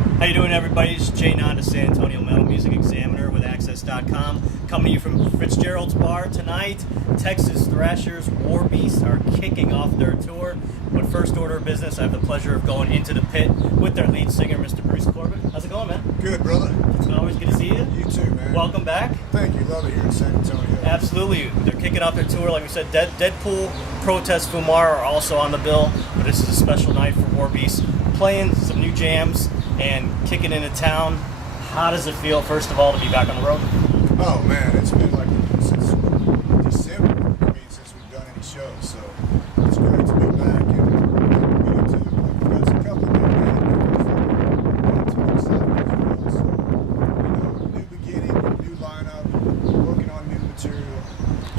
How you doing, everybody? It's Jay Nanda, San Antonio Metal Music Examiner with Access.com. Coming to you from Fitzgerald's Bar tonight. Texas Thrashers, Warbeast, are kicking off their tour. But first order of business, I have the pleasure of going into the pit with their lead singer, Mr. Corbitt. How's it going, man? Good, brother. It's always good to see you. You too, man. Welcome back. Thank you. Love it here in San Antonio. Absolutely. They're kicking off their tour. Like we said, Deadpool, Protest, Fumar are also on the bill. But this is a special night for Warbeast. Playing some new jams and kicking into town. How does it feel, first of all, to be back on the road? Oh, man. It's been like since December, since we've done any shows. So it's great to be back. And we've got a couple of new bands. So, new beginning, new lineup, working on new material.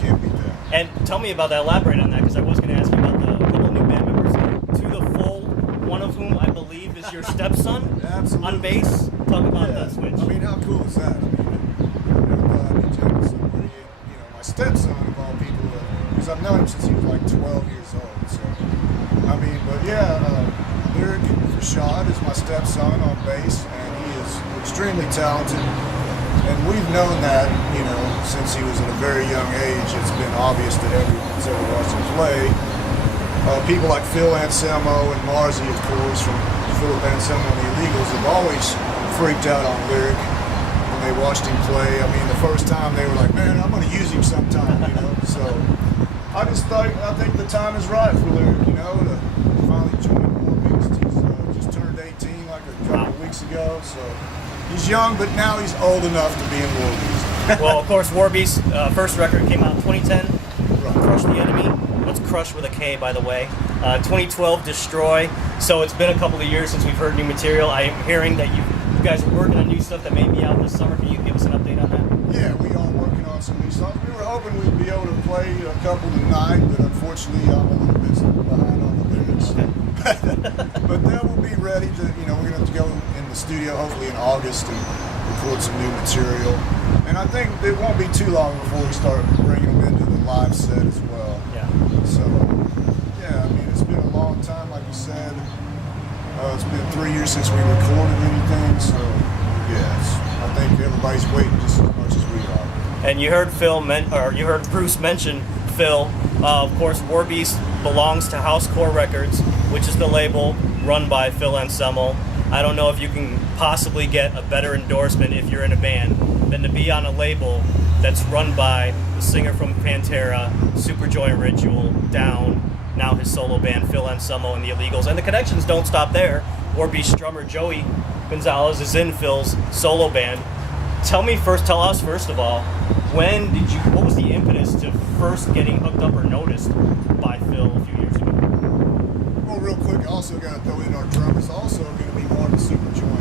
Can't beat that. And tell me about that. Elaborate on that, because I was going to ask you about the couple of new band members. To the full, one of whom I believe is your stepson. Absolutely. On bass. Talk about that switch. I mean, how cool is that? I mean, my stepson of all people, because I've known him since he was like 12 years old. So, I mean, but yeah, Lyric Rashad is my stepson on bass, and he is extremely talented. And we've known that, since he was at a very young age. It's been obvious that everyone's ever watched him play. People like Phil Anselmo and Marzi, of course, from Phil Anselmo and the Illegals, have always freaked out on Lyric when they watched him play. I mean, the first time they were like, man, I'm going to use him sometime, So I think the time is right for Lyric, to finally join Warbeast. He's just turned 18 like a couple of weeks ago, so he's young, but now he's old enough to be in Warbeast. Well, of course, Warbeast first record came out in 2010. Right. Crush the Enemy. What's Crush with a K, by the way. 2012, Destroy. So it's been a couple of years since we've heard new material. I am hearing that you guys are working on new stuff that may be out this summer. Can you give us an update on that? Yeah, we are working on some new stuff. We were hoping we'd be able to play a couple tonight, but unfortunately I'm a little bit behind on the lyrics. Okay. But then we'll be ready to, we're going to have to go in the studio hopefully in August and record some new material. And I think it won't be too long before we start bringing them into the live set as well. Yeah. So, yeah, I mean, it's been a long time, like you said. It's been 3 years since we recorded anything, so yes, I think everybody's waiting just as much as we are. And you heard Bruce mention Phil. Of course, Warbeast belongs to Housecore Records, which is the label run by Phil Anselmo. I don't know if you can possibly get a better endorsement if you're in a band than to be on a label that's run by the singer from Pantera, Superjoy Ritual, Down, now his solo band, Phil Anselmo and the Illegals. And the connections don't stop there. Warbeast drummer Joey Gonzalez is in Phil's solo band. Tell us first of all, what was the impetus to first getting hooked up or noticed by Phil a few years ago? Well, real quick, I also got to throw in our drummers also going to be one of the Superjoy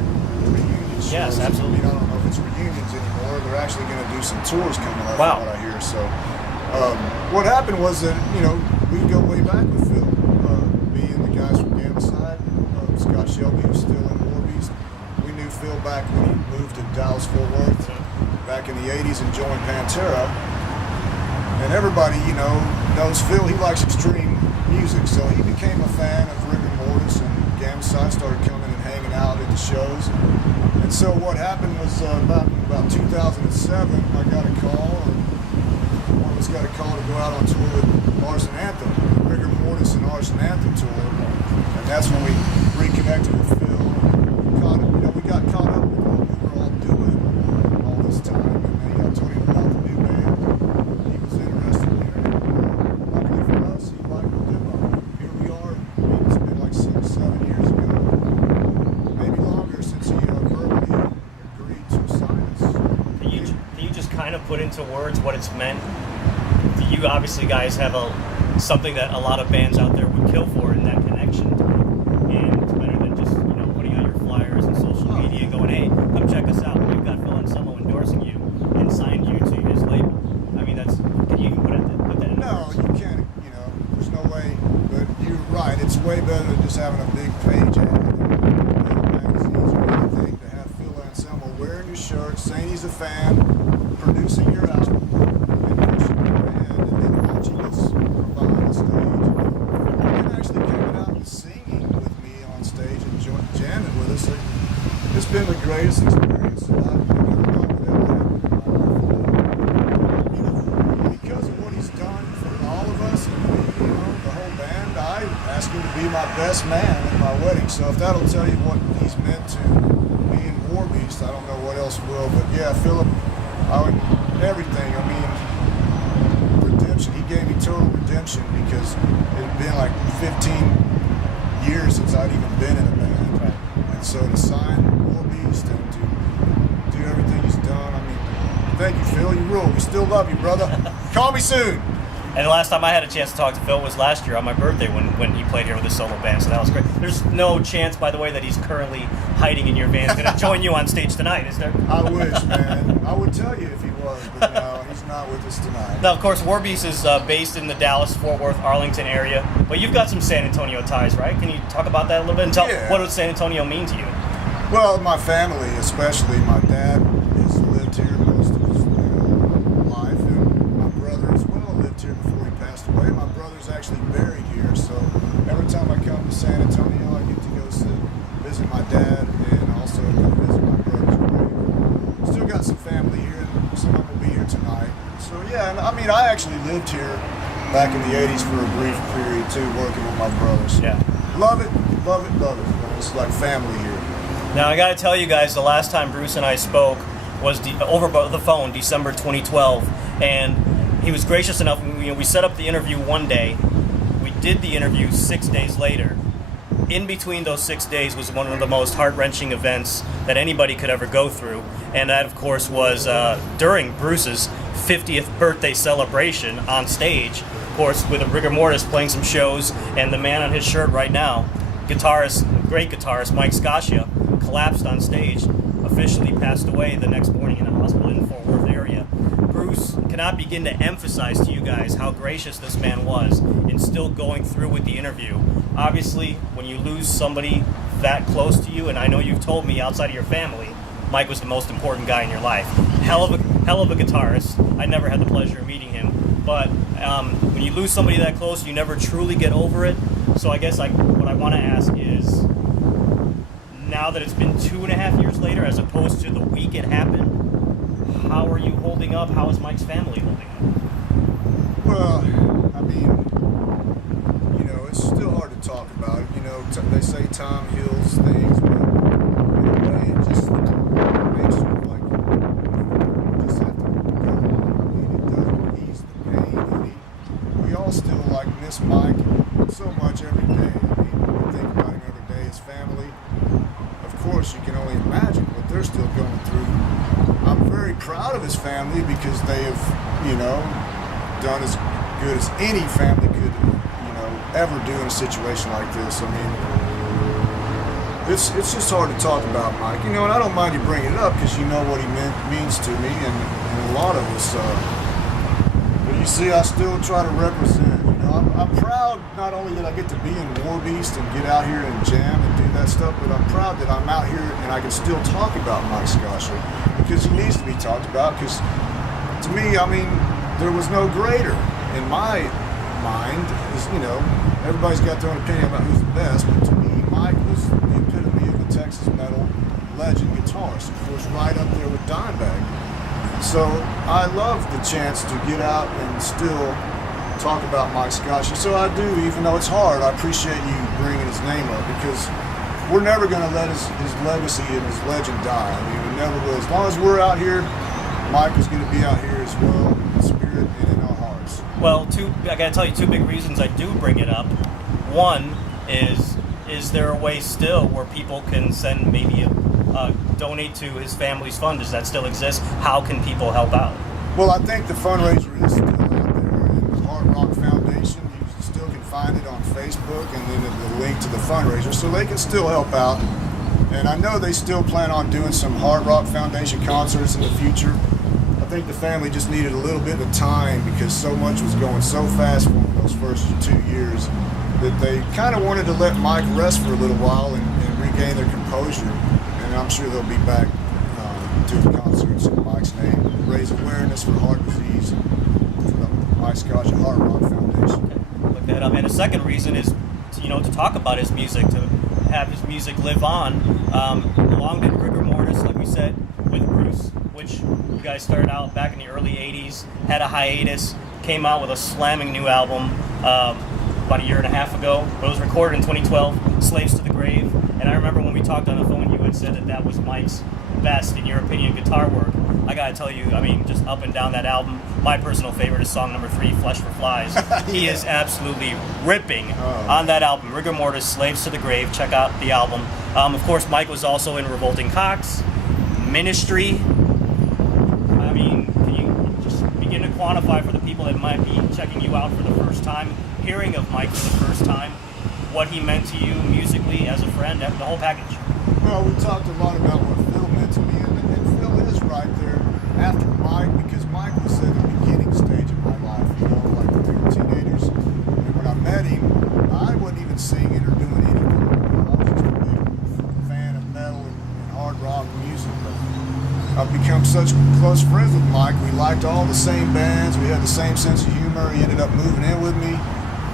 reunion shows. Yes, absolutely. I don't know if it's reunions anymore. They're actually going to do some tours coming up, wow, from what I hear. So, what happened was that, we go way back with Phil. Me and the guys from Gamside, Scott Shelby, who's still in Warbeast. We knew Phil back when he moved to Dallas-Fort Worth back in the 80s and joined Pantera. And everybody, knows Phil. He likes extreme music, so he became a fan of Rigor Mortis, and Gamside started coming and hanging out at the shows. And so what happened was about 2007, I got a call, or one of us got a call to go out on tour with Arson Anthem, Rigor Mortis and Arson Anthem tour. And that's when we reconnected with Phil. We got caught up with what we were all doing all this time. And then I told him about the new band. He was interested in hearing it. Luckily for us, he liked the demo. Here we are. It's been like 6-7 years ago. Maybe longer since he verbally agreed to sign us. Can you just kind of put into words what it's meant? You obviously guys have something that a lot of bands out there would kill for in that connection time. And it's better than just, putting out your flyers and social media going, hey, come check us out. We've got Phil Anselmo endorsing you and signed you to his label. I mean, can you even put that in? No, you can't, there's no way. But you're right, it's way better than just having a big page ad in magazines or anything, to have Phil Anselmo wearing your shirt, saying he's a fan, producing your album, and pushing your band, and then watching us from behind the stage. And actually coming out and singing with me on stage and jamming with us. It's been the greatest experience that I've ever thought would ever happen in my life. You know, because of what he's done for all of us and me, you know, the whole band, I asked him to be my best man at my wedding. So if that'll tell you what he's meant to me and Warbeast, I don't know what else will. But yeah, Philip, everything. I mean, redemption. He gave me total redemption because it had been like 15 years since I'd even been in a band. Right. And so to sign Warbeast and to do everything he's done, I mean, thank you, Phil. You rule. We still love you, brother. Call me soon. And the last time I had a chance to talk to Phil was last year on my birthday when he played here with his solo band, so that was great. There's no chance, by the way, that he's currently hiding in your van. He's going to join you on stage tonight, is there? I wish, man. I would tell you if he was, but no, he's not with us tonight. Now, of course, Warbeast is based in the Dallas, Fort Worth, Arlington area, but you've got some San Antonio ties, right? Can you talk about that a little bit and tell what does San Antonio mean to you? Well, my family, especially my dad, has lived here most of his life, and my brother as well lived here before he passed away. My brother's actually buried here, so every time I come to San Antonio, I get to go visit my dad and also go visit my brother's grave. Still got some family here, and some of them will be here tonight. So yeah, and I mean, I actually lived here back in the 80s for a brief period too, working with my brothers. Yeah. Love it, love it, love it. It's like family here. Now, I got to tell you guys, the last time Bruce and I spoke was over the phone, December 2012, and he was gracious enough. We set up the interview one day. We did the interview 6 days later. In between those 6 days was one of the most heart-wrenching events that anybody could ever go through, and that, of course, was during Bruce's 50th birthday celebration on stage, of course, with a rigor mortis playing some shows, and the man on his shirt right now, great guitarist Mike Scaccia, collapsed on stage, officially passed away the next morning in a hospital in the Fort Worth area. Bruce cannot begin to emphasize to you guys how gracious this man was in still going through with the interview. Obviously, when you lose somebody that close to you, and I know you've told me outside of your family, Mike was the most important guy in your life. Hell of a guitarist. I never had the pleasure of meeting him, but when you lose somebody that close, you never truly get over it. So I guess what I want to ask is, now that it's been 2.5 years later, as opposed to the week it happened, how are you holding up? How is Mike's family holding up? Well, I mean, you know, it's still hard to talk about. You know, they say time heals things, but in a way, it just makes you like, you just have to go on. I mean, it doesn't ease the pain. We all still like miss Mike so much every day. I mean, we think about him every day, his family. Of course, you can only imagine what they're still going through. I'm very proud of his family because they have, you know, done as good as any family could, you know, ever do in a situation like this. I mean, it's just hard to talk about Mike, you know, and I don't mind you bringing it up because you know what he means to me and a lot of us. But you see, I still try to represent. I'm proud not only that I get to be in Warbeast and get out here and jam and do that stuff, but I'm proud that I'm out here and I can still talk about Mike Scaccia because he needs to be talked about because to me, I mean, there was no greater in my mind. Is, you know, everybody's got their own opinion about who's the best, but to me, Mike was the epitome of the Texas metal legend guitarist, of course, right up there with Dimebag. So I love the chance to get out and still talk about Mike Scaccia. So I do, even though it's hard, I appreciate you bringing his name up because we're never going to let his legacy and his legend die. I mean, we never will. As long as we're out here, Mike is going to be out here as well, in spirit and in our hearts. Well, I got to tell you 2 big reasons I do bring it up. One is there a way still where people can send maybe donate to his family's fund? Does that still exist? How can people help out? Well, I think the fundraiser is still out there. Rock Foundation, you still can find it on Facebook and then the link to the fundraiser, so they can still help out. And I know they still plan on doing some Hard Rock Foundation concerts in the future. I think the family just needed a little bit of time because so much was going so fast for them those first 2 years that they kind of wanted to let Mike rest for a little while and regain their composure. And I'm sure they'll be back doing concerts in Mike's name, raise awareness for heart disease. Mike Scaccia Hard Rock Foundation. Look that up. And the second reason is, to talk about his music, to have his music live on. Along with rigor with Bruce, which you guys started out back in the early 80s, had a hiatus, came out with a slamming new album about a year and a half ago. But it was recorded in 2012, Slaves to the Grave. And I remember when we talked on the phone, you had said that that was Mike's best, in your opinion, guitar work. I gotta tell you, I mean, just up and down that album, my personal favorite is song number 3, Flesh for Flies. He is absolutely ripping on that album. Rigor Mortis, Slaves to the Grave. Check out the album. Of course, Mike was also in Revolting Cocks, Ministry. I mean, can you just begin to quantify for the people that might be checking you out for the first time, hearing of Mike for the first time, what he meant to you musically, as a friend, the whole package? Well, we talked a lot about what Phil meant to me, and Phil is right there after Mike, because Mike was at the beginning stage of my life, you know, like we were teenagers. And when I met him, I wasn't even singing or doing anything. I was just a big fan of metal and hard rock music. But I've become such close friends with Mike. We liked all the same bands. We had the same sense of humor. He ended up moving in with me,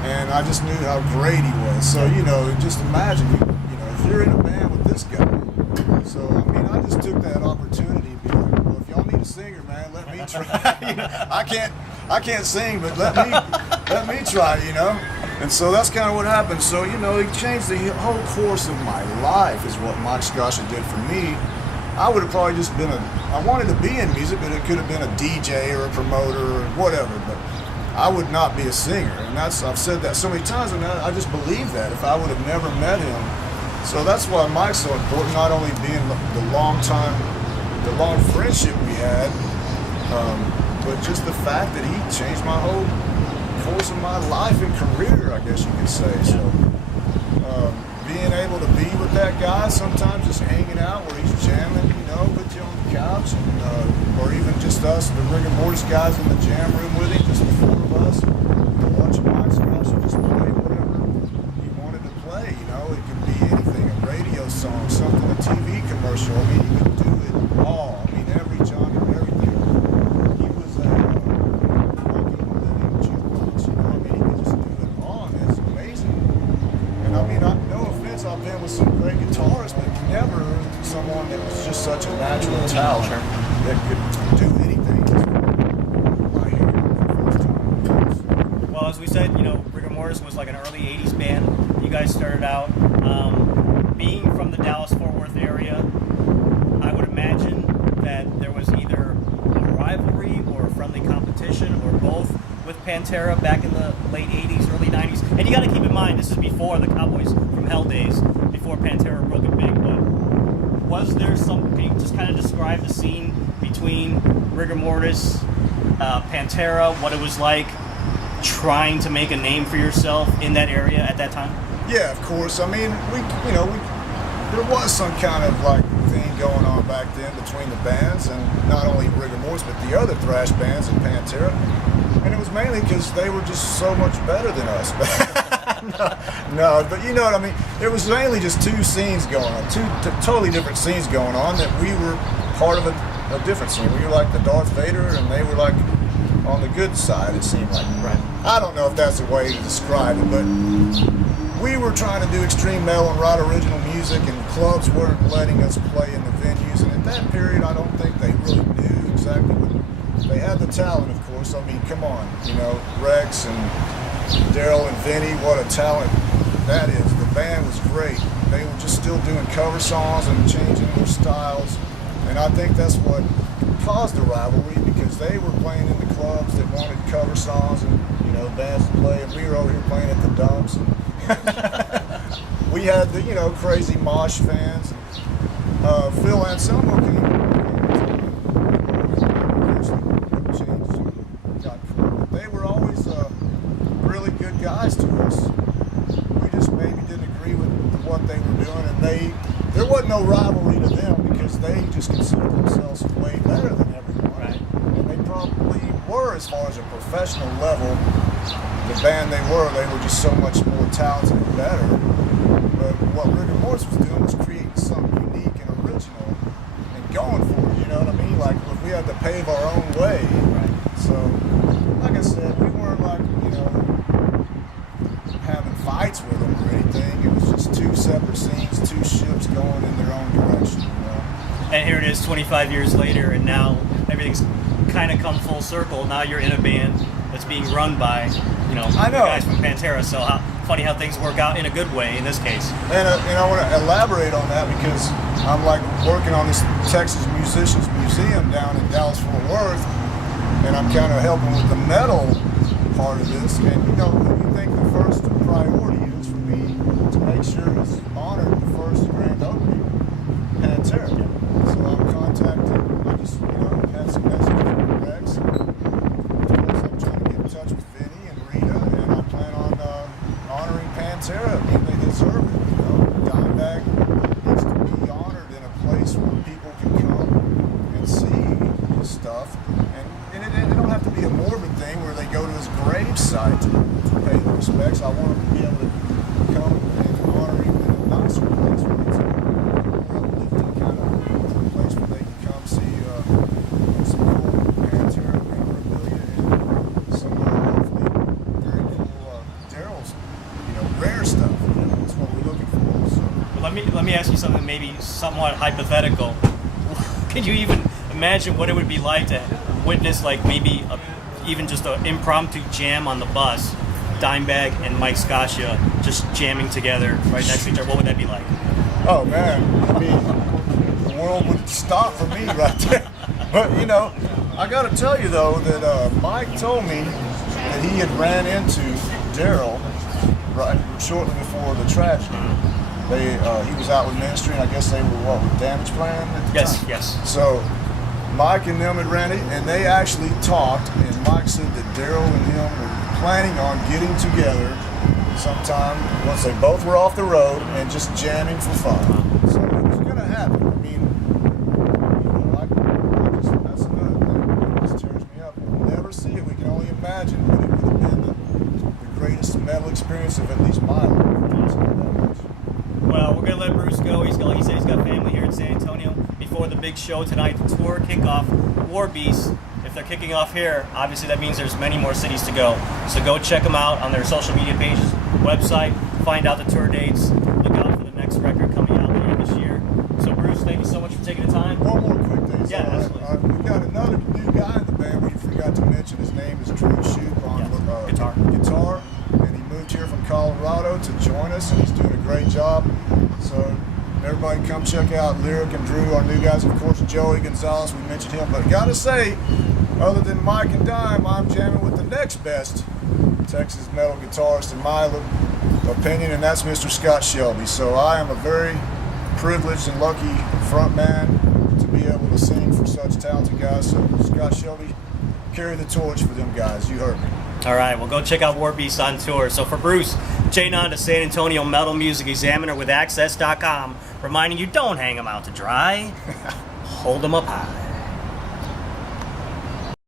and I just knew how great he was. So, you know, just imagine, you know, if you're in a band with this guy. So, I mean, I just took that opportunity to be like, well, if y'all need a singer, man, let me try. You know, I can't sing, but let me try, you know. And so that's kind of what happened. So, you know, it changed the whole course of my life, is what Mike Scaccia did for me. I would have probably just been I wanted to be in music, but it could have been a DJ or a promoter or whatever, but I would not be a singer. And I've said that so many times, and I just believe that if I would have never met him. So that's why Mike's so important, not only being the long friendship we had, but just the fact that he changed my whole course of my life and career, I guess you could say. So being able to be with that guy, sometimes just hanging out where he's jamming, you know, with you on the couch, and, or even just us, the Rigor Mortis guys in the jam room with him, just the 4 of us, watching Mike Scaccia just play whatever he wanted to play, you know. It could be anything, a radio song, something, a TV commercial. I mean, he could do it all. I mean, every genre, everything. He was a walking, living jukebox, you know. I mean, he could just do it all, and it's amazing. And I mean, no offense, I've been with some great guitarists, but never someone that was just such a natural talent that could do anything. I hear it for the first time. Well, as we said, you know, Rigor Mortis was like an early 80s band. You guys started out being from the Dallas-Fort Worth area. I would imagine that there was either a rivalry or a friendly competition or both with Pantera back in the late 80s, early 90s. And you got to keep in mind, this is before the Cowboys from Hell days, before Pantera broke it big. But was there can you just kind of describe the scene between Rigor Mortis, Pantera, what it was like trying to make a name for yourself in that area at that time? Yeah, of course. I mean, there was some kind of like thing going on back then between the bands, and not only Rigor Mortis, but the other thrash bands and Pantera. And it was mainly because they were just so much better than us. No, but you know what I mean. There was mainly just two scenes going on, two totally different scenes going on, that we were part of a different scene. We were like the Darth Vader, and they were like on the good side, it seemed like. Right. I don't know if that's a way to describe it, but we were trying to do extreme metal and write original music, and clubs weren't letting us play in the venues. And at that period, I don't think they really knew exactly what they had. The talent, of course. I mean, come on, you know, Rex and Daryl and Vinny, what a talent that is. The band was great. They were just still doing cover songs and changing their styles. And I think that's what caused the rivalry, because they were playing in the clubs that wanted cover songs and, you know, bands to play, and we were over here playing at the dumps. We had the, you know, crazy mosh fans. Phil Anselmo came got cool. But they were always really good guys to us. We just maybe didn't agree with what they were doing, and there wasn't no rivalry to them, because they just considered themselves way better than everyone. Right. And they probably were, as far as a professional level, the band they were just so much more talented and better. But what Rigor Mortis was doing was creating something unique and original and going for it, you know what I mean? Like, if we had to pave our own way. Right. So, like I said, we weren't like, you know, having fights with them or anything. It was just two separate scenes, two ships going in their own direction, you know? And here it is 25 years later, and now everything's kind of come full circle. Now you're in a band that's being run by, you know, I the know. guys from Pantera. So funny how things work out in a good way in this case. And I want to elaborate on that because I'm like working on this Texas Musicians Museum down in Dallas Fort Worth, and I'm kind of helping with the metal part of this. And you know, you think the first priority is for me to make sure it's honored the first grand opening Pantera. So I'm contacting, I just had some messages from Rex. Of course, I'm trying to get in touch with Vinny and Rita, and I plan on honoring Pantera. I mean, they deserve it. You know, Dimebag needs to be honored in a place where people can come and see his stuff. And it don't have to be a morbid thing where they go to his grave site to pay the respects. I want them to be able to come and honor him in a nicer place where it's a more uplifting kind of place where they can come see some cool Pantera memorabilia and some hopefully very cool Daryl's rare stuff. That's what we're looking for. So. Let me ask you something maybe somewhat hypothetical. Could you even imagine what it would be like to witness like maybe even just an impromptu jam on the bus, Dimebag and Mike Scaccia just jamming together right next to each other? What would that be like? Oh man, I mean, the world would stop for me right there. But I got to tell you though that Mike told me that he had ran into Daryl right shortly before the tragedy. He was out with Ministry, and I guess they were with Damage Plan at the time? Yes. So Mike and them had ran it, and they actually talked, and Mike said that Daryl and him were planning on getting together sometime once they both were off the road and just jamming for fun. So it was going to happen. I mean, that's another thing. It just tears me up. We'll never see it. We can only imagine what it would have been the greatest metal experience of at least my life. Well, we're going to let Bruce go. Like he said, he's got family here in San Antonio. Before the big show tonight, the tour kickoff, Warbeast. If they're kicking off here, obviously that means there's many more cities to go. So go check them out on their social media pages, website, find out the tour dates, look out for the next record coming out later this year. So Bruce, thank you so much for taking the time. One more quick thing. Yeah, absolutely. We got another new guy in the band we forgot to mention. His name is Drew Shoup on guitar. And he moved here from Colorado to join us, and he's doing a great job. So everybody come check out Lyric and Drew, our new guys. Of course, Joey Gonzalez, we mentioned him. But gotta say, other than Mike and Dime, I'm jamming with the next best Texas metal guitarist in my opinion, and that's Mr. Scott Shelby. So I am a very privileged and lucky front man to be able to sing for such talented guys. So Scott Shelby, carry the torch for them guys. You heard me. All right, well, go check out Warbeast on tour. So for Bruce, J-Non to San Antonio Metal Music Examiner with Access.com, reminding you, don't hang them out to dry, hold them up high.